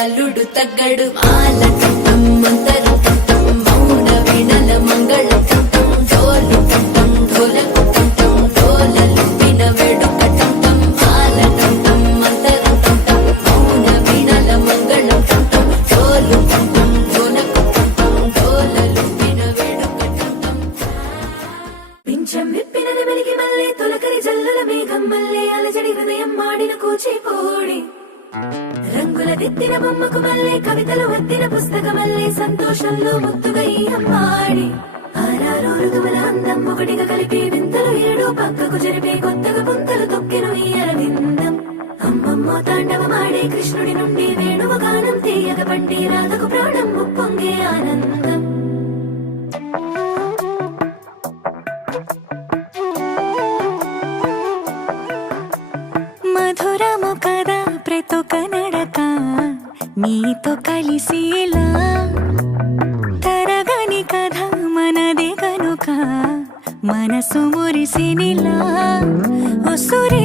అల్లుడు తగ్గడు మాల కంఠం మంతరు కంఠం మౌన వీణల మంగళ కంఠం డోలు కంఠం ఢోలకు కంఠం డోలలు విన వేడుక కంఠం మాల కంఠం మంతరు కంఠం మౌన వీణల మంగళ కంఠం డోలు కంఠం ఢోలకు కంఠం డోలలు విన వేడుక కంఠం పింఛం విప్పినది వెలిగి మల్లె తొలకరి జల్లుల మేఘం మల్లె అలజడి హృదయం మాడిన కూచిపూడి రంగుల దిద్దిన బొమ్మకు మల్లె కవితలు వద్దిన పుస్తకమల్లె సంతోషంలో ముద్దుగా ఈ అమ్మాడి ఆరారు ఋతువుల అందం ఒకటిగా కలిపి వింతలు ఏడు పక్కకు జరిపే కొత్తగా పుంతలు తొక్కెను ఈ అరవిందం అమ్మమ్మో తాండవమాడే కృష్ణుడి నుండి వేణువ గానం తీయగ పండి రాధకు ప్రాణం ఉప్పొంగే ఆనందం మధురము కదా ప్రతొక నడక నీతో కలిసేలా తరగని కథ మనదే కనుక మనసు మురిసినిలా ఒసురే